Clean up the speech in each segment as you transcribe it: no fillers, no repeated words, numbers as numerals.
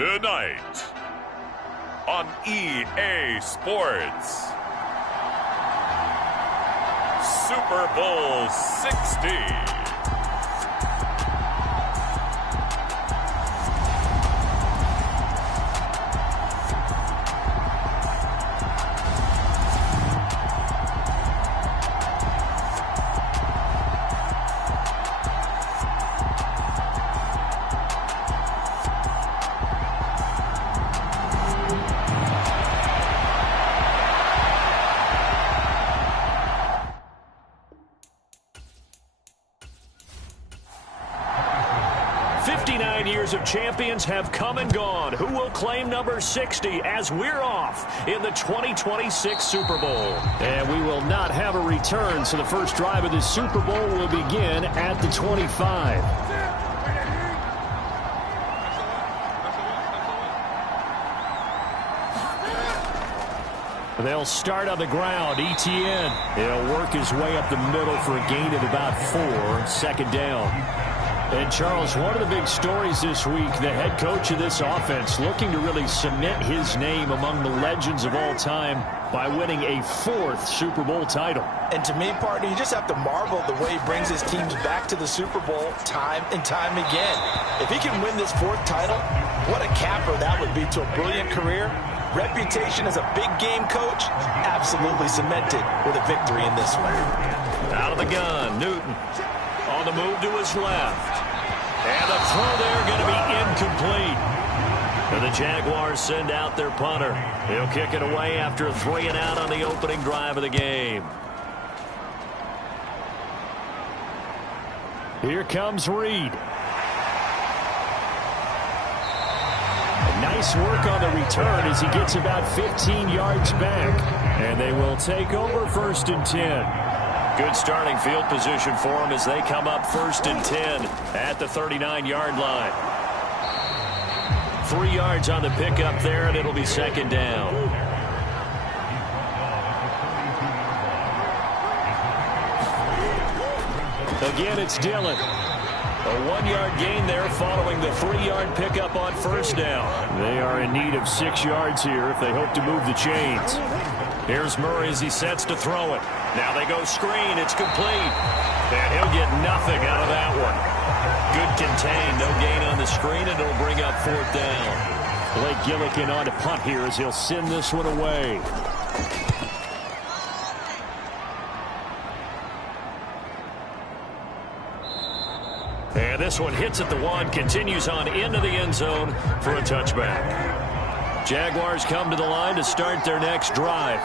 Tonight on EA Sports, Super Bowl 60. Of champions have come and gone. Who will claim number 60 as we're off in the 2026 Super Bowl? And we will not have a return, so the first drive of the Super Bowl will begin at the 25. They'll start on the ground. Etienne. He'll work his way up the middle for a gain of about 4. Second down. And, Charles, one of the big stories this week, the head coach of this offense looking to really cement his name among the legends of all time by winning a 4th Super Bowl title. And to me, partner, you just have to marvel at the way he brings his teams back to the Super Bowl time and time again. If he can win this 4th title, what a capper that would be to a brilliant career. Reputation as a big game coach, absolutely cemented with a victory in this one. Out of the gun, Newton. On the move to his left. And the throw there going to be incomplete. And the Jaguars send out their punter. He'll kick it away after a 3-and-out on the opening drive of the game. Here comes Reed. Nice work on the return as he gets about 15 yards back. And they will take over 1st and 10. Good starting field position for them as they come up 1st and 10 at the 39-yard line. 3 yards on the pickup there, and it'll be 2nd down. Again, it's Dillon. A 1-yard gain there following the 3-yard pickup on 1st down. They are in need of 6 yards here if they hope to move the chains. Here's Murray as he sets to throw it. Now they go screen. It's complete. And he'll get nothing out of that one. Good contain. No gain on the screen, and it'll bring up 4th down. Blake Gillikin on to punt here as he'll send this one away. And this one hits at the 1, continues on into the end zone for a touchback. Jaguars come to the line to start their next drive.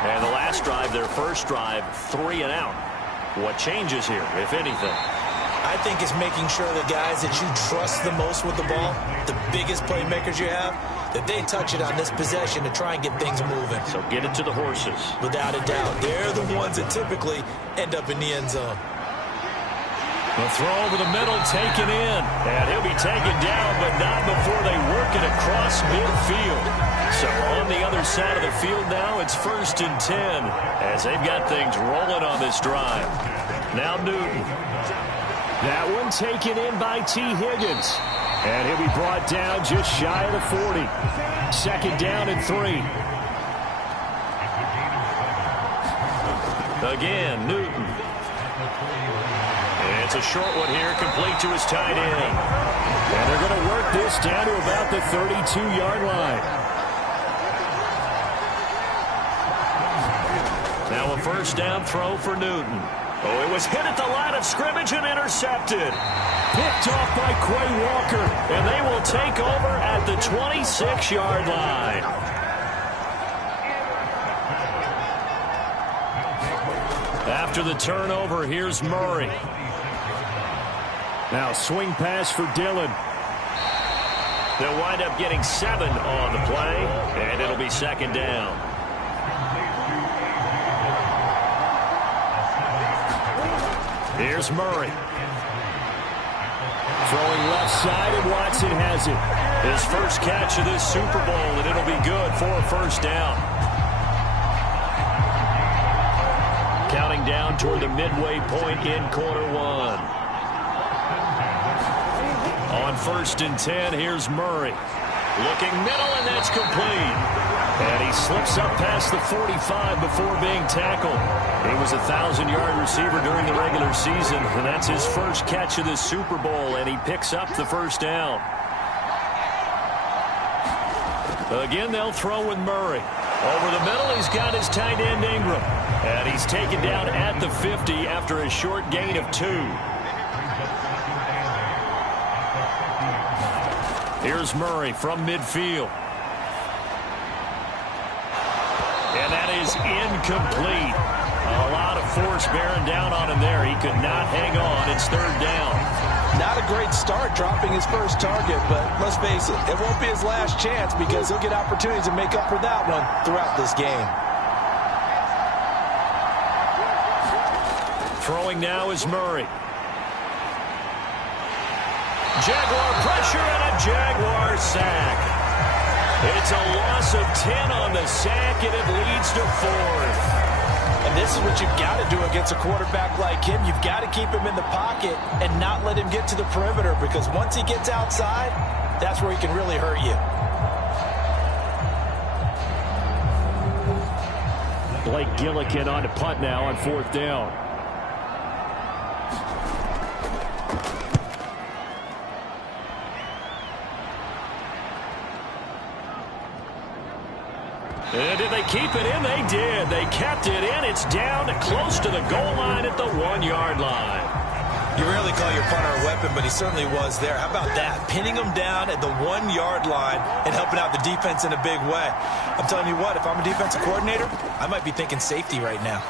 And the last drive, their first drive, 3-and-out. What changes here, if anything? I think it's making sure the guys that you trust the most with the ball, the biggest playmakers you have, that they touch it on this possession to try and get things moving. So get it to the horses. Without a doubt. They're the ones that typically end up in the end zone. The throw over the middle, taken in. And he'll be taken down, but not before they work it across midfield. So on the other side of the field now, it's 1st and 10 as they've got things rolling on this drive. Now Newton. That one taken in by T. Higgins. And he'll be brought down just shy of the 40. 2nd down and 3. Again, Newton. It's a short one here, complete to his tight end. And they're going to work this down to about the 32-yard line. Now a 1st down throw for Newton. Oh, it was hit at the line of scrimmage and intercepted. Picked off by Quay Walker, and they will take over at the 26-yard line. After the turnover, here's Murray. Now swing pass for Dillon. They'll wind up getting 7 on the play, and it'll be 2nd down. Here's Murray. Throwing left side, and Watson has it. His first catch of this Super Bowl, and it'll be good for a 1st down. Counting down toward the midway point in quarter 1. On 1st and 10, here's Murray. Looking middle, and that's complete. And he slips up past the 45 before being tackled. He was a 1,000-yard receiver during the regular season, and that's his first catch of the Super Bowl, and he picks up the first down. Again, they'll throw with Murray. Over the middle, he's got his tight end Ingram. And he's taken down at the 50 after a short gain of 2. Here's Murray from midfield. And that is incomplete. A lot of force bearing down on him there. He could not hang on. It's third down. Not a great start dropping his first target, but let's face it, it won't be his last chance because he'll get opportunities to make up for that one throughout this game. Throwing now is Murray. Jaguar pressure and a Jaguar sack. It's a loss of 10 on the sack, and it leads to 4th. And this is what you've got to do against a quarterback like him. You've got to keep him in the pocket and not let him get to the perimeter, because once he gets outside, that's where he can really hurt you. Blake Gillikin on to punt now on 4th down. And did they keep it in? They did. They kept it in. It's down to close to the goal line at the 1-yard line. You rarely call your punter a weapon, but he certainly was there. How about that? Pinning him down at the 1-yard line and helping out the defense in a big way. I'm telling you what, if I'm a defensive coordinator, I might be thinking safety right now.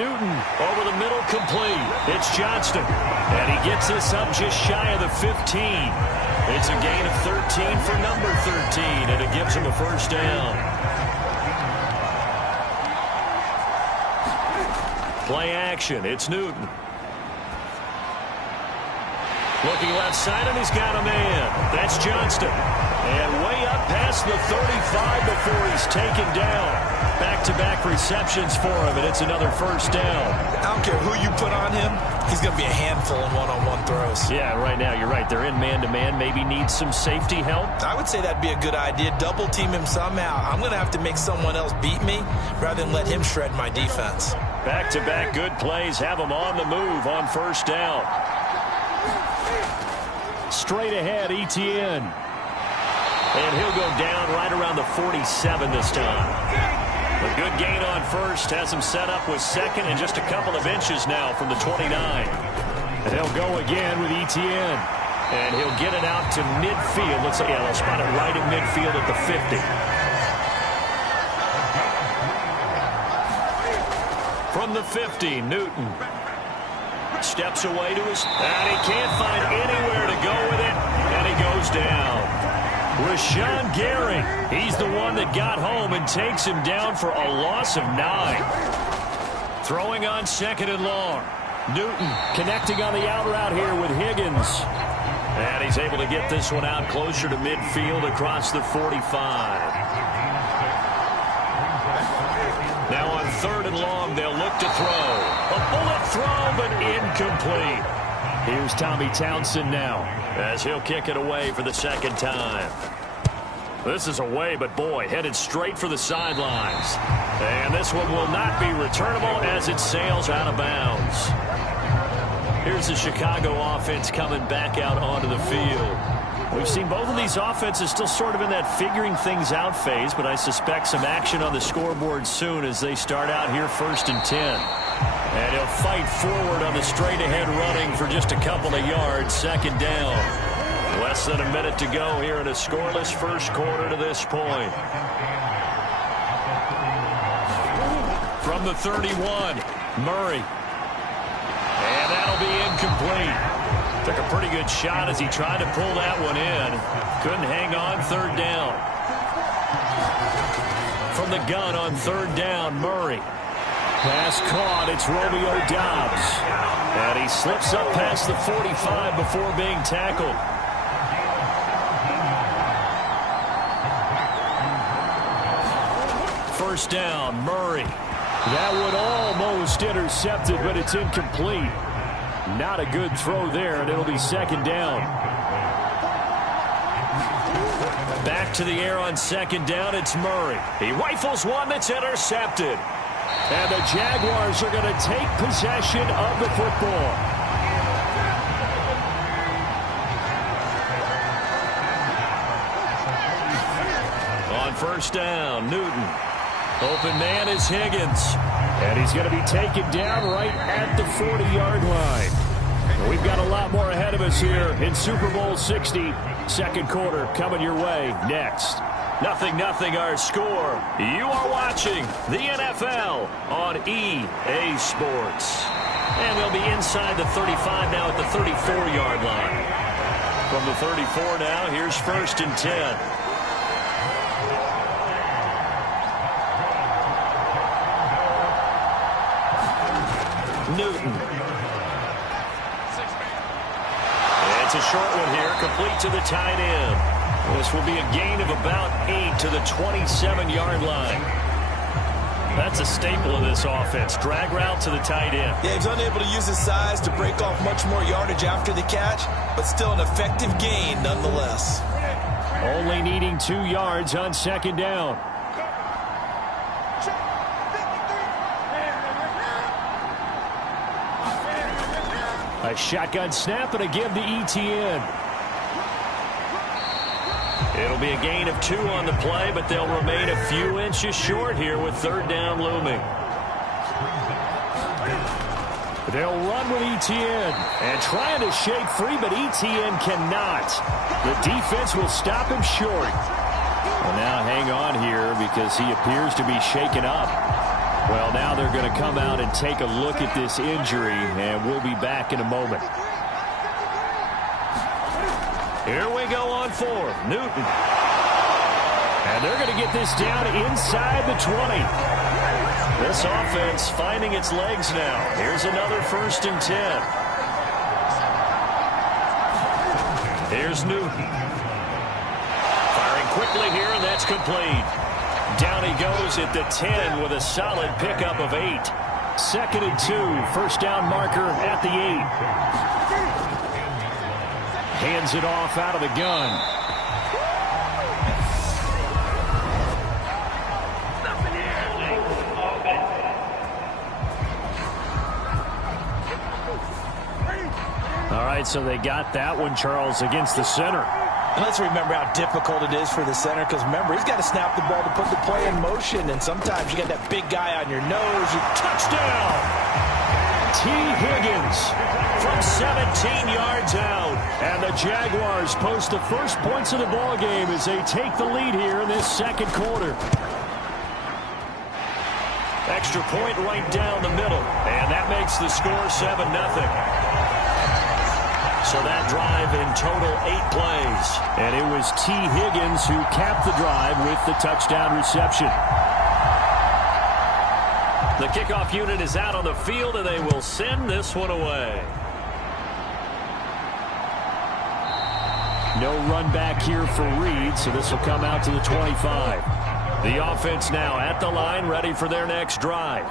Newton over the middle, complete. It's Johnston. And he gets this up just shy of the 15. It's a gain of 13 for number 13, and it gives him a first down. Play action. It's Newton. Looking left side, and he's got a man. That's Johnston. And way up past the 35 before he's taken down. Back-to-back receptions for him, and it's another first down. I don't care who you put on him. He's going to be a handful in one-on-one throws. Yeah, right now, you're right. They're in man-to-man. Maybe need some safety help. I would say that'd be a good idea. Double-team him somehow. I'm going to have to make someone else beat me rather than let him shred my defense. Back-to-back good plays have him on the move on first down. Straight ahead, Etienne. And he'll go down right around the 47 this time. A good gain on first has him set up with second and just a couple of inches now from the 29. And he'll go again with Etienne. And he'll get it out to midfield. Let's say, yeah, they'll spot it right in midfield at the 50. From the 50, Newton steps away to his, and he can't find anywhere to go with it, and he goes down. Rashawn Gary, he's the one that got home and takes him down for a loss of 9. Throwing on second and long. Newton connecting on the out route here with Higgins. And he's able to get this one out closer to midfield across the 45. Now on third and long, they'll look to throw. A bullet throw, but incomplete. Here's Tommy Townsend now, as he'll kick it away for the second time. This is away, but boy, headed straight for the sidelines. And this one will not be returnable as it sails out of bounds. Here's the Chicago offense coming back out onto the field. We've seen both of these offenses still sort of in that figuring things out phase, but I suspect some action on the scoreboard soon as they start out here first and 10. And he'll fight forward on the straight-ahead running for just a couple of yards, second down. Less than a minute to go here in a scoreless first quarter to this point. From the 31, Murray. And that'll be incomplete. Took a pretty good shot as he tried to pull that one in. Couldn't hang on, third down. From the gun on third down, Murray. Pass caught, it's Romeo Doubs. And he slips up past the 45 before being tackled. First down, Murray. That one almost intercepted, but it's incomplete. Not a good throw there, and it'll be second down. Back to the air on second down, it's Murray. He rifles one that's intercepted. And the Jaguars are going to take possession of the football. On first down, Newton. Open man is Higgins. And he's going to be taken down right at the 40-yard line. We've got a lot more ahead of us here in Super Bowl 60. Second quarter coming your way next. 0-0 our score. You are watching the NFL on EA Sports. And they'll be inside the 35 now at the 34-yard line. From the 34 now, here's 1st and 10. Newton. It's a short one here, complete to the tight end. This will be a gain of about 8 to the 27-yard line. That's a staple of this offense. Drag route to the tight end. Yeah, he's unable to use his size to break off much more yardage after the catch, but still an effective gain nonetheless. Only needing 2 yards on second down. A shotgun snap and a give to Etienne. It'll be a gain of 2 on the play, but they'll remain a few inches short here with 3rd down looming. They'll run with Etienne and trying to shake free, but Etienne cannot. The defense will stop him short. Well, now hang on here because he appears to be shaken up. Well, now they're going to come out and take a look at this injury, and we'll be back in a moment. Here we go on 4th. Newton. And they're going to get this down inside the 20. This offense finding its legs now. Here's another 1st and 10. Here's Newton. Firing quickly here, and that's complete. Down he goes at the 10 with a solid pickup of 8. 2nd and 2. 1st down marker at the 8. Hands it off out of the gun. All right, so they got that one, Charles, against the center. And let's remember how difficult it is for the center, because remember, he's got to snap the ball to put the play in motion, and sometimes you got that big guy on your nose. Touchdown! T. Higgins from 17 yards out. And the Jaguars post the first points of the ball game as they take the lead here in this second quarter. Extra point right down the middle, and that makes the score 7-0. So that drive in total 8 plays. And it was T. Higgins who capped the drive with the touchdown reception. The kickoff unit is out on the field, and they will send this one away. No run back here for Reed, so this will come out to the 25. The offense now at the line, ready for their next drive.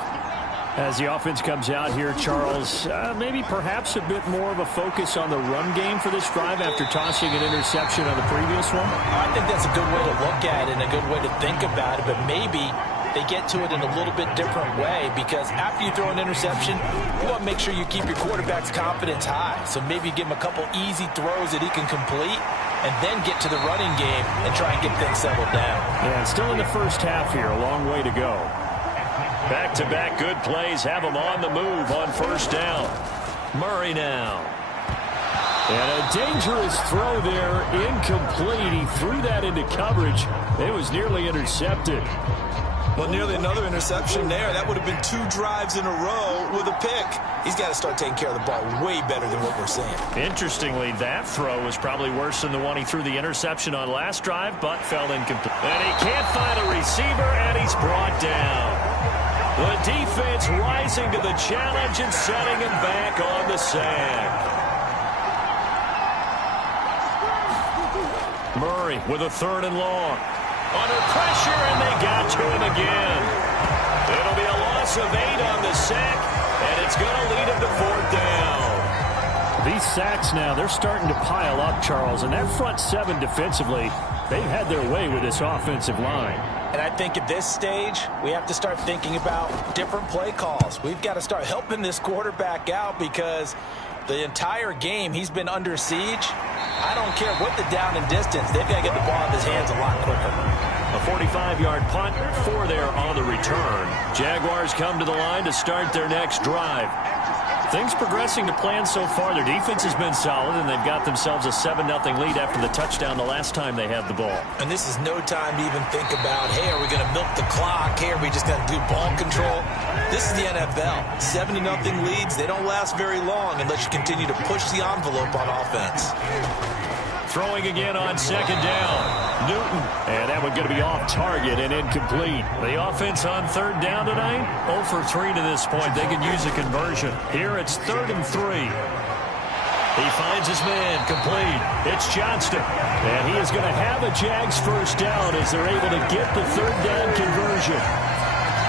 As the offense comes out here, Charles, maybe perhaps a bit more of a focus on the run game for this drive after tossing an interception on the previous one? I think that's a good way to look at it and a good way to think about it, but maybe they get to it in a little bit different way, because after you throw an interception, you want to make sure you keep your quarterback's confidence high. So maybe give him a couple easy throws that he can complete and then get to the running game and try and get things settled down. Yeah, still in the first half here, a long way to go. Back-to-back good plays have him on the move on 1st down. Murray now. And a dangerous throw there, incomplete. He threw that into coverage. It was nearly intercepted. Well, nearly another interception there. That would have been 2 drives in a row with a pick. He's got to start taking care of the ball way better than what we're seeing. Interestingly, that throw was probably worse than the one he threw the interception on last drive, but fell incomplete. And he can't find a receiver, and he's brought down. The defense rising to the challenge and setting him back on the sack. Murray with a 3rd and long. Under pressure, and they got to him again. It'll be a loss of 8 on the sack, and it's going to lead him to 4th down. These sacks now, they're starting to pile up, Charles, and that front seven defensively, they've had their way with this offensive line. And I think at this stage, we have to start thinking about different play calls. We've got to start helping this quarterback out because the entire game he's been under siege. I don't care what the down and distance. They've got to get the ball in his hands a lot quicker. A 45-yard punt, 4 there on the return. Jaguars come to the line to start their next drive. Things progressing to plan so far. Their defense has been solid, and they've got themselves a 7-0 lead after the touchdown the last time they had the ball. And this is no time to even think about, hey, are we going to milk the clock? Hey, are we just going to do ball control? This is the NFL. 70-0 leads, they don't last very long unless you continue to push the envelope on offense. Throwing again on second down. Newton. And that one going to be off target and incomplete. The offense on third down tonight, 0 for 3 to this point. They can use a conversion. Here it's 3rd and 3. He finds his man complete. It's Johnston. And he is going to have a Jags first down as they're able to get the third down conversion.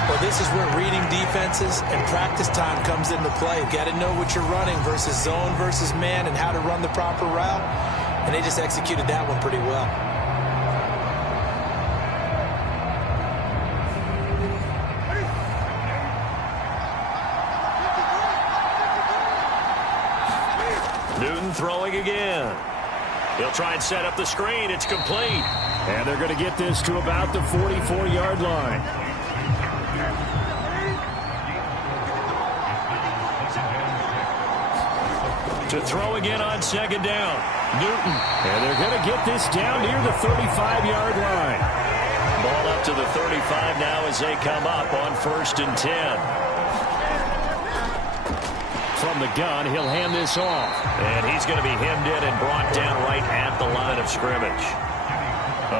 Well, this is where reading defenses and practice time comes into play. You've got to know what you're running versus zone versus man and how to run the proper route. And they just executed that one pretty well. Newton throwing again. He'll try and set up the screen. It's complete. And they're going to get this to about the 44-yard line. To throw again on second down. Newton. And they're going to get this down near the 35-yard line. Ball up to the 35 now as they come up on 1st and 10. From the gun, he'll hand this off. And he's going to be hemmed in and brought down right at the line of scrimmage.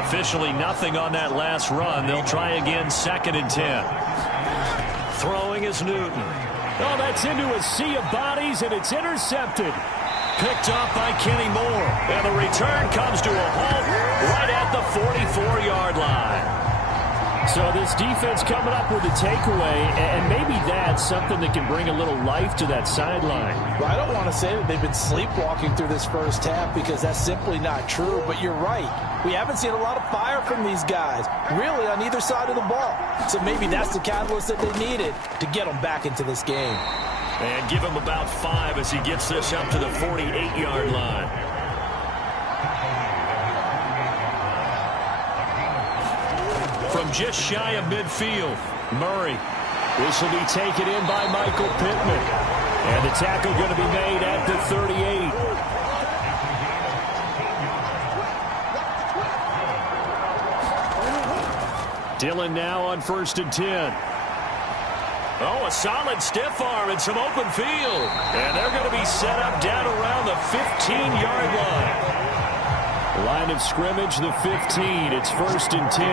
Officially nothing on that last run. They'll try again 2nd and 10. Throwing is Newton. Oh, that's into a sea of bodies, and it's intercepted. Picked off by Kenny Moore. And the return comes to a halt right at the 44-yard line. So this defense coming up with a takeaway, and maybe that's something that can bring a little life to that sideline. Well, I don't want to say that they've been sleepwalking through this first half because that's simply not true, but you're right. We haven't seen a lot of fire from these guys, really, on either side of the ball. So maybe that's the catalyst that they needed to get them back into this game. And give him about 5 as he gets this up to the 48-yard line. From just shy of midfield, Murray. This will be taken in by Michael Pittman. And the tackle going to be made at the 38. Dillon now on 1st and 10. Oh, a solid stiff arm and some open field. And they're going to be set up down around the 15-yard line. Line of scrimmage, the 15. It's 1st and 10.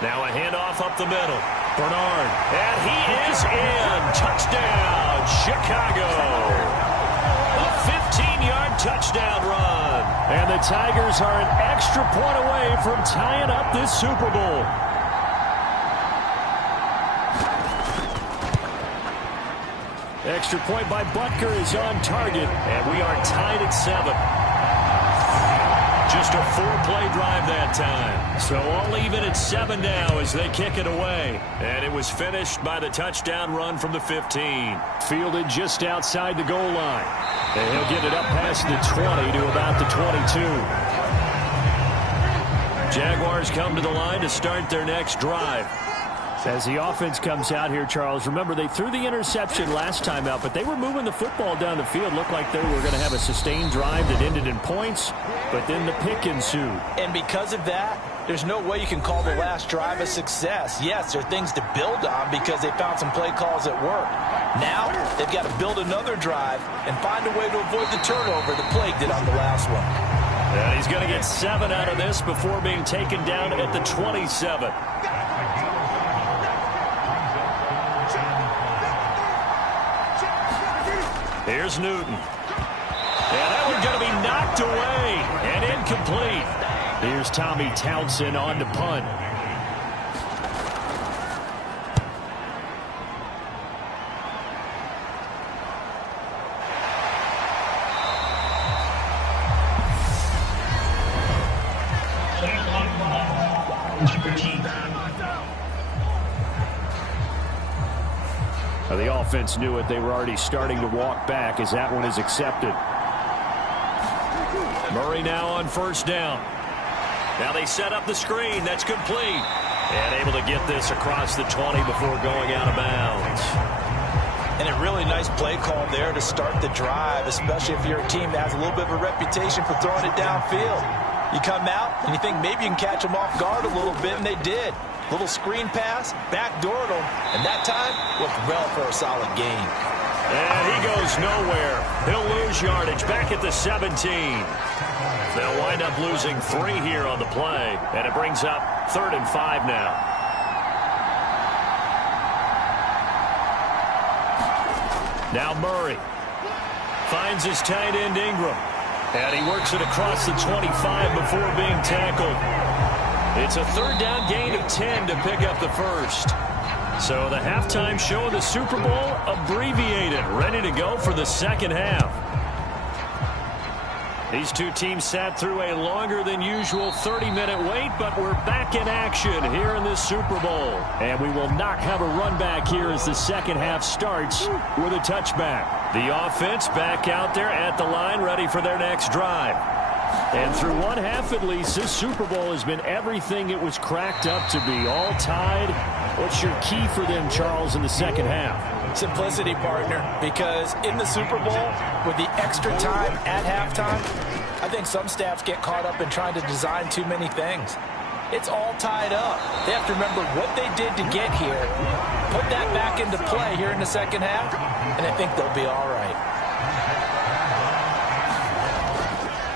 Now a handoff up the middle. Bernard. And he is in. Touchdown, Chicago. A 15-yard touchdown run. And the Tigers are an extra point away from tying up this Super Bowl. Extra point by Butker is on target. And we are tied at 7. Just a 4-play drive that time. So all even at 7 now as they kick it away. And it was finished by the touchdown run from the 15. Fielded just outside the goal line. And he'll get it up past the 20 to about the 22. Jaguars come to the line to start their next drive. As the offense comes out here, Charles, remember they threw the interception last time out, but they were moving the football down the field. Looked like they were going to have a sustained drive that ended in points, but then the pick ensued. And because of that, there's no way you can call the last drive a success. Yes, there are things to build on because they found some play calls that work. Now, they've got to build another drive and find a way to avoid the turnover that plagued it on the last one. And he's going to get 7 out of this before being taken down at the 27. Here's Newton. And that one's going to be knocked away and incomplete. Here's Tommy Townsend on to punt. offense knew it. They were already starting to walk back as that one is accepted. Murray now on first down. Now they set up the screen. That's complete. And able to get this across the 20 before going out of bounds. And a really nice play call there to start the drive, especially if you're a team that has a little bit of a reputation for throwing it downfield. You come out and you think maybe you can catch them off guard a little bit, and they did. Little screen pass, backdoored them, and that time looked well for a solid gain. And he goes nowhere. He'll lose yardage back at the 17. They'll wind up losing 3 here on the play, and it brings up 3rd and 5 now. Now Murray finds his tight end Ingram, and he works it across the 25 before being tackled. It's a 3rd down gain of 10 to pick up the first. So the halftime show of the Super Bowl abbreviated, ready to go for the second half. These two teams sat through a longer than usual 30-minute wait, but we're back in action here in this Super Bowl. And we will not have a run back here as the second half starts with a touchback. The offense back out there at the line, ready for their next drive. And through one half at least, this Super Bowl has been everything it was cracked up to be. All tied. What's your key for them, Charles, in the second half? Simplicity, partner, because in the Super Bowl, with the extra time at halftime, I think some staffs get caught up in trying to design too many things. It's all tied up. They have to remember what they did to get here, put that back into play here in the second half, and I think they'll be all right.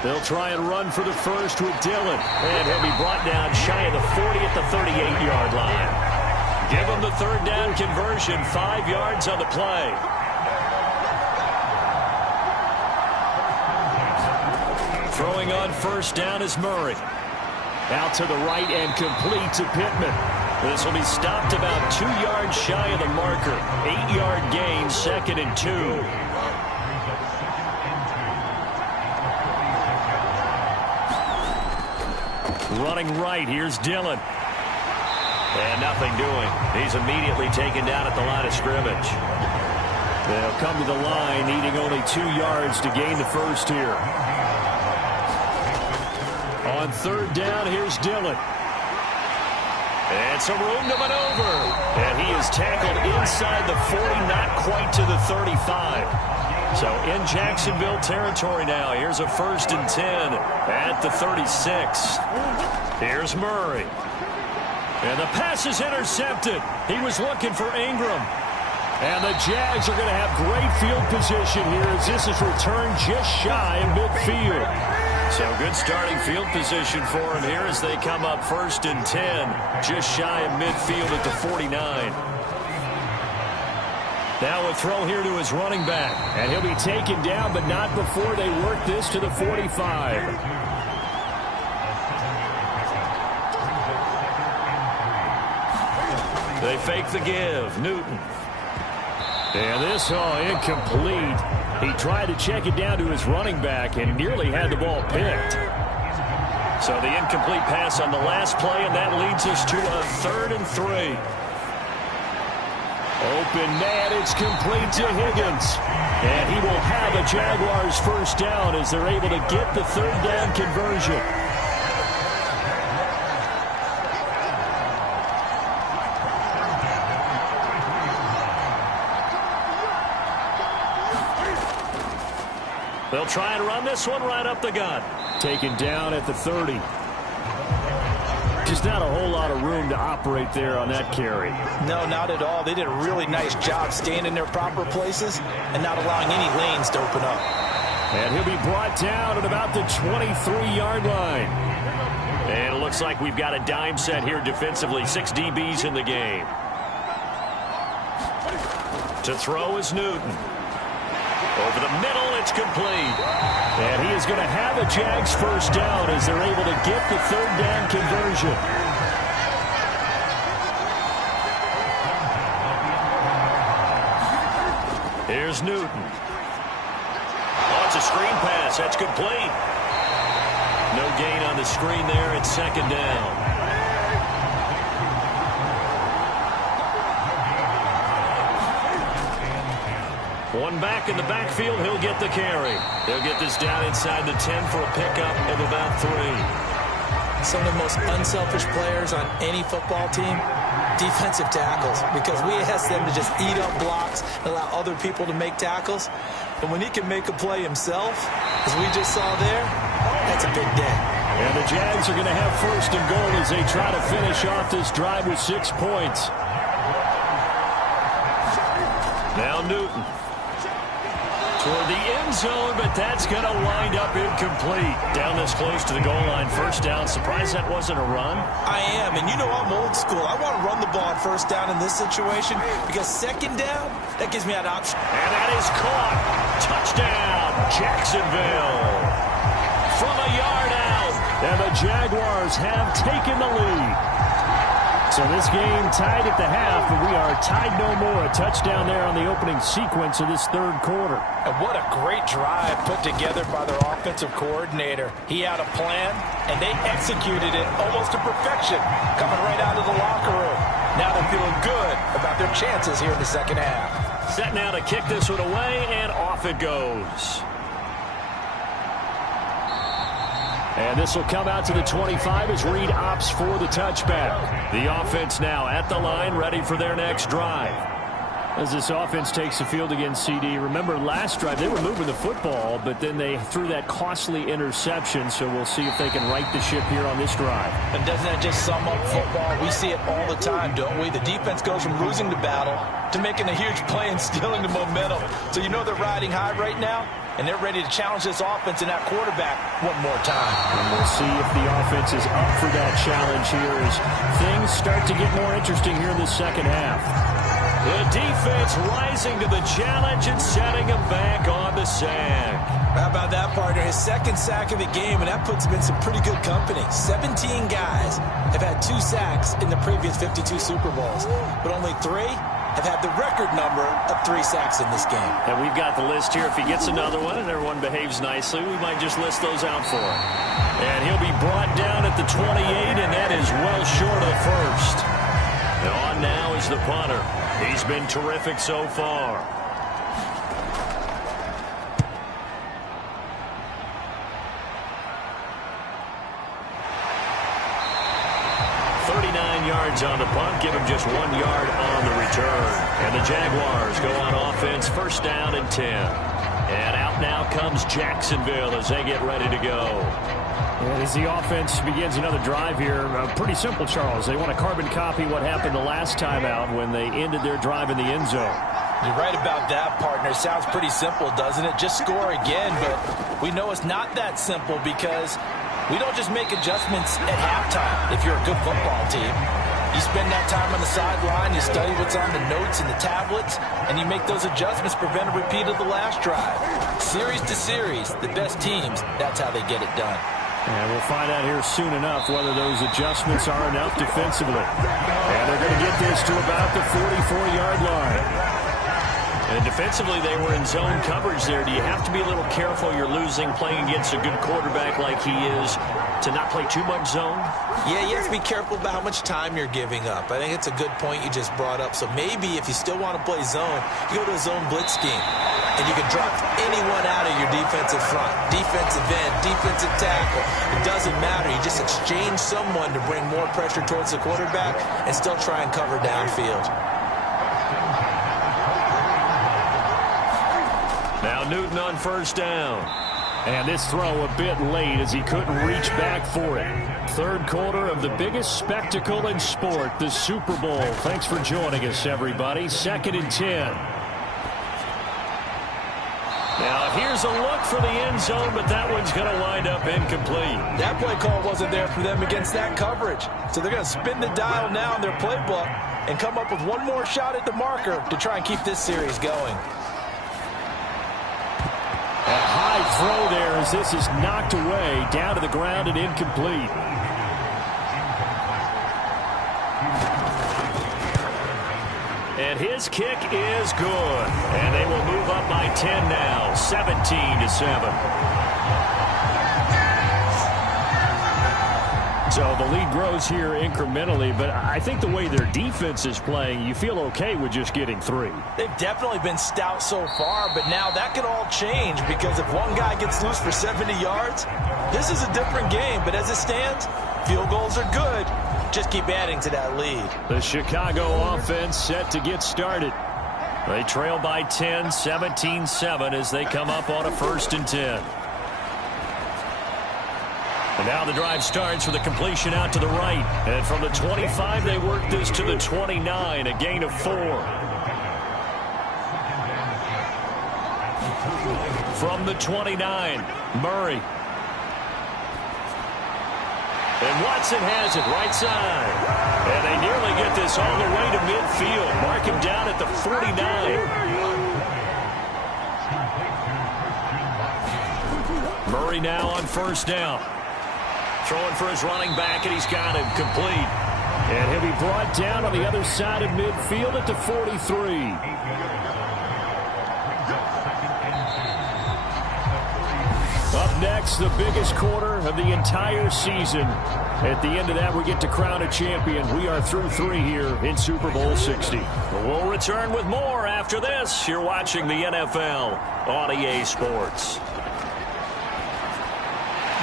They'll try and run for the first with Dillon, and he'll be brought down shy of the 40 at the 38-yard line. Give them the 3rd down conversion, 5 yards on the play. Throwing on first down is Murray. Out to the right and complete to Pittman. This will be stopped about 2 yards shy of the marker. 8-yard gain, 2nd and 2. Running right, here's Dillon. And nothing doing. He's immediately taken down at the line of scrimmage. They'll come to the line, needing only 2 yards to gain the first here. On 3rd down, here's Dillon. And some room to maneuver. And he is tackled inside the 40, not quite to the 35. So in Jacksonville territory now. Here's a 1st and 10 at the 36. Here's Murray. And the pass is intercepted. He was looking for Ingram. And the Jags are going to have great field position here as this is returned just shy of midfield. So good starting field position for him here as they come up 1st and 10, just shy of midfield at the 49. Now a throw here to his running back. And he'll be taken down, but not before they work this to the 45. They fake the give. Newton. And this, incomplete. He tried to check it down to his running back and nearly had the ball picked. So the incomplete pass on the last play, and that leads us to a 3rd and 3. Open man, it's complete to Higgins. And he will have a Jaguars first down as they're able to get the 3rd down conversion. They'll try and run this one right up the gut. Taken down at the 30. Just not a whole lot of room to operate there on that carry. No, not at all. They did a really nice job staying in their proper places and not allowing any lanes to open up. And he'll be brought down at about the 23-yard line. And it looks like we've got a dime set here defensively. 6 DBs in the game. To throw is Newton. Over the middle, it's complete. And he is going to have a Jags first down as they're able to get the 3rd down conversion. Here's Newton. Oh, it's a screen pass. That's complete. No gain on the screen there. It's 2nd down. One back in the backfield, he'll get the carry. They'll get this down inside the 10 for a pickup of about 3. Some of the most unselfish players on any football team, defensive tackles, because we ask them to just eat up blocks and allow other people to make tackles. And when he can make a play himself, as we just saw there, that's a big day. And the Jags are going to have first and goal as they try to finish off this drive with 6 points. Now Newton. Toward the end zone, but that's going to wind up incomplete. Down this close to the goal line, first down. Surprised that wasn't a run? I am, and you know I'm old school. I want to run the ball on first down in this situation because second down, that gives me that option. And that is caught. Touchdown, Jacksonville. From a yard out, and the Jaguars have taken the lead. So this game tied at the half, but we are tied no more. A touchdown there on the opening sequence of this third quarter. And what a great drive put together by their offensive coordinator. He had a plan, and they executed it almost to perfection, coming right out of the locker room. Now they're feeling good about their chances here in the second half. Set now to kick this one away, and off it goes. And this will come out to the 25 as Reed opts for the touchback. The offense now at the line, ready for their next drive. As this offense takes the field against CD, remember last drive they were moving the football, but then they threw that costly interception, so we'll see if they can right the ship here on this drive. And doesn't that just sum up football? We see it all the time, don't we? The defense goes from losing the battle to making a huge play and stealing the momentum. So you know they're riding high right now, and they're ready to challenge this offense and that quarterback one more time. And we'll see if the offense is up for that challenge here as things start to get more interesting here in the second half. The defense rising to the challenge and setting him back on the sack. How about that, partner? His second sack of the game, and that puts him in some pretty good company. 17 guys have had 2 sacks in the previous 52 Super Bowls, but only 3 have had the record number of 3 sacks in this game. And we've got the list here. If he gets another one and everyone behaves nicely, we might just list those out for him. And he'll be brought down at the 28, and that is well short of first. And on now is the punter. He's been terrific so far. Yards on the punt, give him just 1 yard on the return. And the Jaguars go on offense, first down and 10. And out now comes Jacksonville as they get ready to go. And as the offense begins another drive here, pretty simple, Charles. They want to carbon copy what happened the last time out when they ended their drive in the end zone. You're right about that, partner. Sounds pretty simple, doesn't it? Just score again, but we know it's not that simple because we don't just make adjustments at halftime if you're a good football team. You spend that time on the sideline, you study what's on the notes and the tablets, and you make those adjustments, prevent a repeat of the last drive. Series to series, the best teams, that's how they get it done. And we'll find out here soon enough whether those adjustments are enough defensively. And they're going to get this to about the 44-yard line. And defensively, they were in zone coverage there. Do you have to be a little careful you're losing playing against a good quarterback like he is to not play too much zone? Yeah, you have to be careful about how much time you're giving up. I think it's a good point you just brought up. So maybe if you still want to play zone, you go to a zone blitz scheme. And you can drop anyone out of your defensive front. Defensive end, defensive tackle. It doesn't matter. You just exchange someone to bring more pressure towards the quarterback and still try and cover downfield. Now Newton on first down. And this throw a bit late as he couldn't reach back for it. Third quarter of the biggest spectacle in sport, the Super Bowl. Thanks for joining us, everybody. 2nd and 10. Now here's a look for the end zone, but that one's going to wind up incomplete. That play call wasn't there for them against that coverage. So they're going to spin the dial now in their playbook and come up with one more shot at the marker to try and keep this series going. A high throw there as this is knocked away, down to the ground and incomplete. And his kick is good. And they will move up by 10 now, 17-7. So the lead grows here incrementally, but I think the way their defense is playing, you feel okay with just getting 3. They've definitely been stout so far, but now that could all change because if one guy gets loose for 70 yards, this is a different game. But as it stands, field goals are good. Just keep adding to that lead. The Chicago offense set to get started. They trail by 10, 17-7 as they come up on a 1st and 10. And now the drive starts with a completion out to the right. And from the 25, they work this to the 29, a gain of 4. From the 29, Murray. And Watson has it right side. And they nearly get this all the way to midfield. Mark him down at the 49. Murray now on 1st down. Throwing for his running back, and he's got him complete. And he'll be brought down on the other side of midfield at the 43. Up next, the biggest quarter of the entire season. At the end of that, we get to crown a champion. We are through 3 here in Super Bowl 60. We'll return with more after this. You're watching the NFL on EA Sports.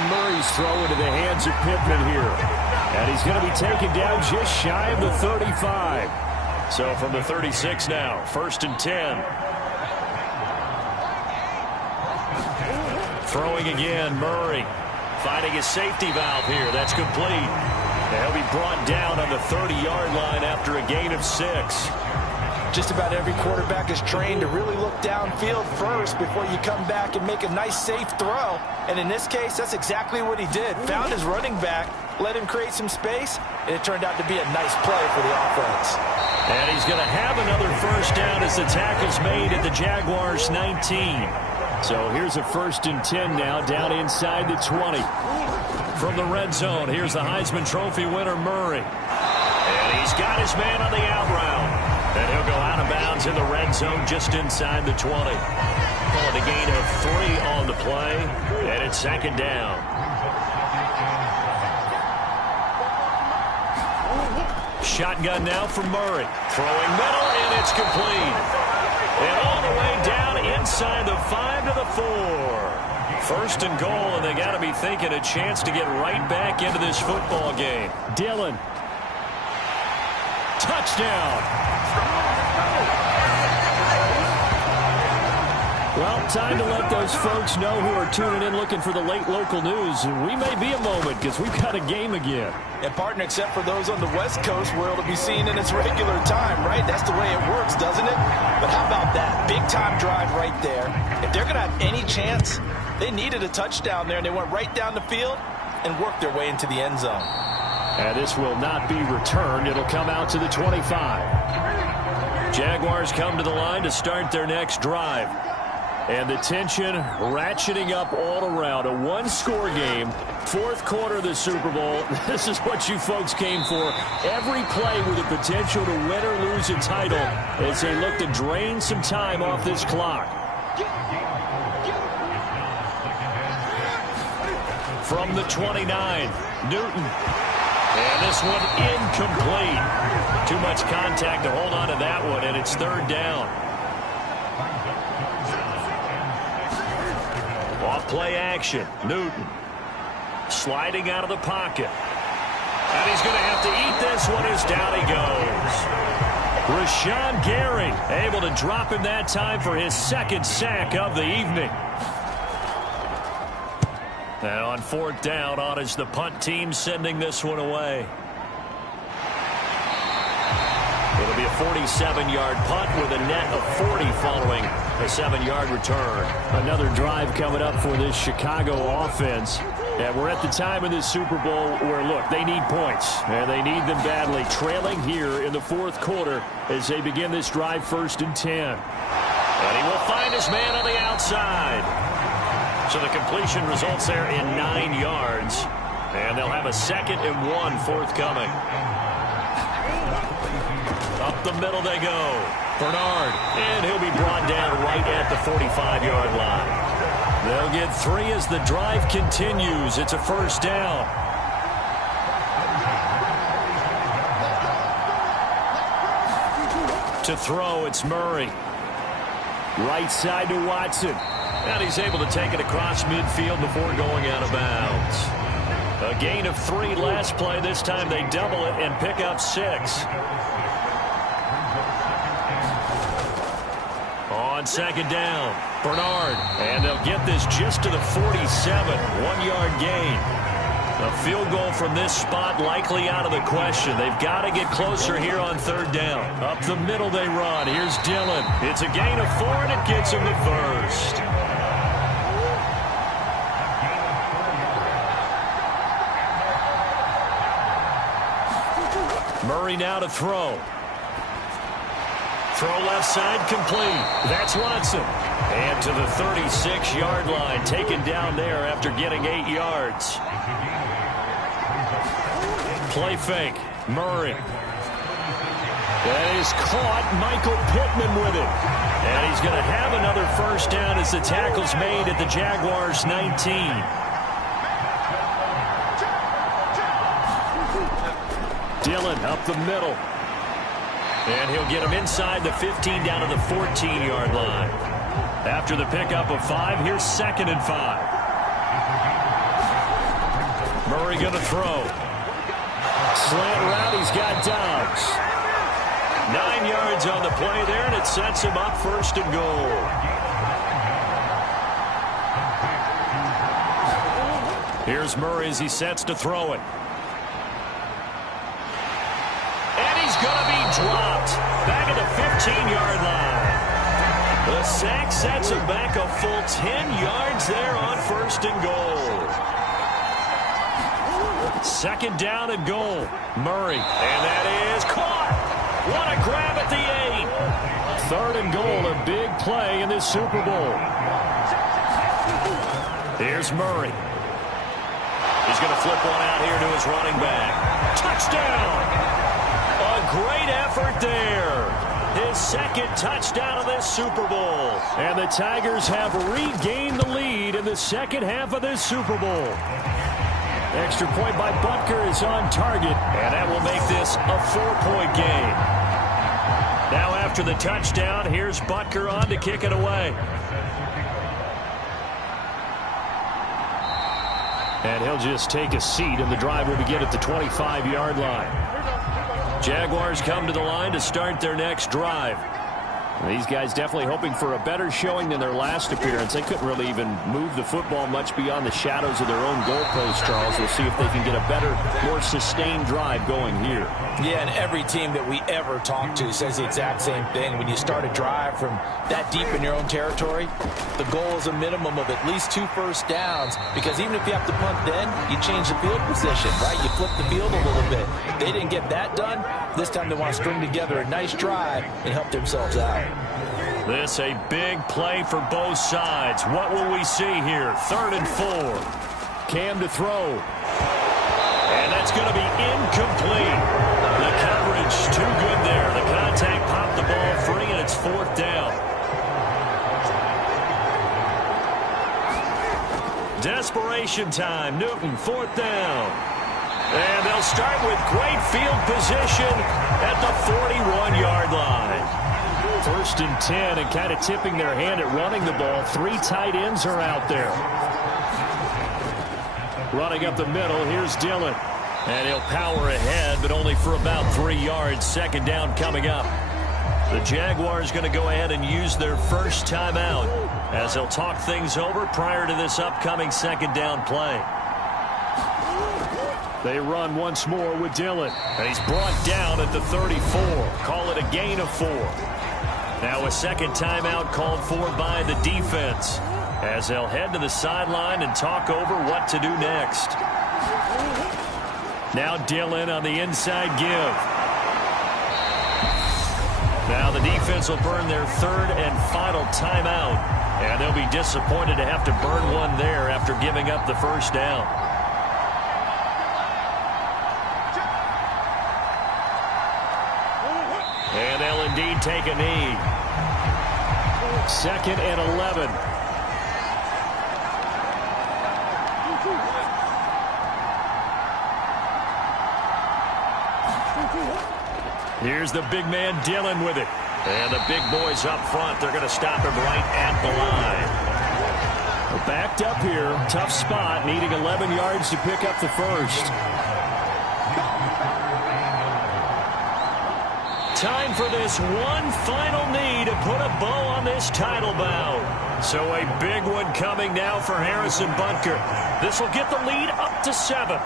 Murray's throw into the hands of Pittman here. And he's going to be taken down just shy of the 35. So from the 36 now, 1st and 10. Throwing again, Murray. Finding his safety valve here. That's complete. And he'll be brought down on the 30-yard line after a gain of 6. Just about every quarterback is trained to really look downfield first before you come back and make a nice, safe throw. And in this case, that's exactly what he did. Found his running back, let him create some space, and it turned out to be a nice play for the offense. And he's going to have another 1st down as the tackle's made at the Jaguars' 19. So here's a 1st and 10 now, down inside the 20. From the red zone, here's the Heisman Trophy winner, Murray. And he's got his man on the out route. And he'll go out of bounds in the red zone just inside the 20. Calling a gain of 3 on the play, and it's 2nd down. Shotgun now from Murray. Throwing middle, and it's complete. And all the way down inside the 5 to the 4. 1st and goal, and they got to be thinking a chance to get right back into this football game. Dillon. Touchdown. Well, time to let those folks know who are tuning in looking for the late local news. We may be a moment because we've got a game again. And partner, except for those on the West Coast where it'll be seen in its regular time, right? That's the way it works, doesn't it? But how about that? Big time drive right there. If they're going to have any chance, they needed a touchdown there, and they went right down the field and worked their way into the end zone. And this will not be returned. It'll come out to the 25. Jaguars come to the line to start their next drive. And the tension ratcheting up all around. A one-score game, 4th quarter of the Super Bowl. This is what you folks came for. Every play with the potential to win or lose a title as they look to drain some time off this clock. From the 29, Newton. And this one incomplete. Too much contact to hold on to that one, and it's 3rd down. Off play action. Newton sliding out of the pocket. And he's going to have to eat this one as down he goes. Rashawn Gary able to drop him that time for his 2nd sack of the evening. And on 4th down, on is the punt team sending this one away. It'll be a 47-yard punt with a net of 40 following a 7-yard return. Another drive coming up for this Chicago offense. And we're at the time in this Super Bowl where, look, they need points. And they need them badly. Trailing here in the 4th quarter as they begin this drive 1st and 10. And he will find his man on the outside. So the completion results there in 9 yards. And they'll have a 2nd and 1 forthcoming. Up the middle they go. Bernard. And he'll be brought down right at the 45-yard line. They'll get 3 as the drive continues. It's a 1st down. To throw, it's Murray. Right side to Watson. And he's able to take it across midfield before going out of bounds. A gain of 3 last play. This time they double it and pick up 6. On second down, Bernard. And they'll get this just to the 47. 1-yard gain. A field goal from this spot likely out of the question. They've got to get closer here on third down. Up the middle they run. Here's Dillon. It's a gain of 4, and it gets him the first. Murray now to throw. Throw left side complete. That's Watson. And to the 36-yard line, taken down there after getting 8 yards. Play fake. Murray. That is caught. Michael Pittman with it. And he's going to have another first down as the tackle's made at the Jaguars' 19. Dillon up the middle. And he'll get him inside the 15 down to the 14-yard line. After the pickup of 5, here's 2nd and 5. Murray going to throw. Slant route, he's got Dobbs. 9 yards on the play there, and it sets him up 1st and goal. Here's Murray as he sets to throw it. And he's going to be dropped. Back at the 15-yard line. The sack sets him back a full 10 yards there on 1st and goal. 2nd down and goal. Murray. And that is caught. What a grab at the 8. 3rd and goal, a big play in this Super Bowl. Here's Murray. He's going to flip one out here to his running back. Touchdown! A great effort there. His 2nd touchdown of this Super Bowl. And the Tigers have regained the lead in the second half of this Super Bowl. Extra point by Butker is on target, and that will make this a 4-point game. Now after the touchdown, here's Butker on to kick it away. And he'll just take a seat, and the drive will begin at the 25-yard line. Jaguars come to the line to start their next drive. These guys definitely hoping for a better showing than their last appearance. They couldn't really even move the football much beyond the shadows of their own goalpost, Charles. We'll see if they can get a better, more sustained drive going here. Yeah, and every team that we ever talk to says the exact same thing. When you start a drive from that deep in your own territory, the goal is a minimum of at least 2 first downs, because even if you have to punt then, you change the field position, right? You flip the field a little bit. They didn't get that done. This time they want to string together a nice drive and help themselves out. This a big play for both sides. What will we see here? 3rd and 4. Cam to throw. And that's going to be incomplete. The coverage too good there. The contact popped the ball free, and it's 4th down. Desperation time. Newton, 4th down. And they'll start with great field position at the 41-yard line. 1st and 10, and kind of tipping their hand at running the ball. 3 tight ends are out there. Running up the middle, here's Dillon. And he'll power ahead, but only for about 3 yards. 2nd down coming up. The Jaguars going to go ahead and use their first timeout as they'll talk things over prior to this upcoming 2nd down play. They run once more with Dillon. And he's brought down at the 34. Call it a gain of 4. Now a 2nd timeout called for by the defense as they'll head to the sideline and talk over what to do next. Now Dillon on the inside give. Now the defense will burn their 3rd and final timeout. And they'll be disappointed to have to burn one there after giving up the first down. And they'll indeed take a knee. 2nd and 11. Here's the big man Dillon with it. And the big boys up front, they're going to stop him right at the line. We're backed up here. Tough spot, needing 11 yards to pick up the first. Time for this one final knee to put a bow on this title bout. So a big one coming now for Harrison Butker. This will get the lead up to 7.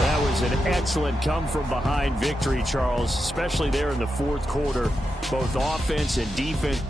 That was an excellent come-from-behind victory, Charles, especially there in the fourth quarter. Both offense and defense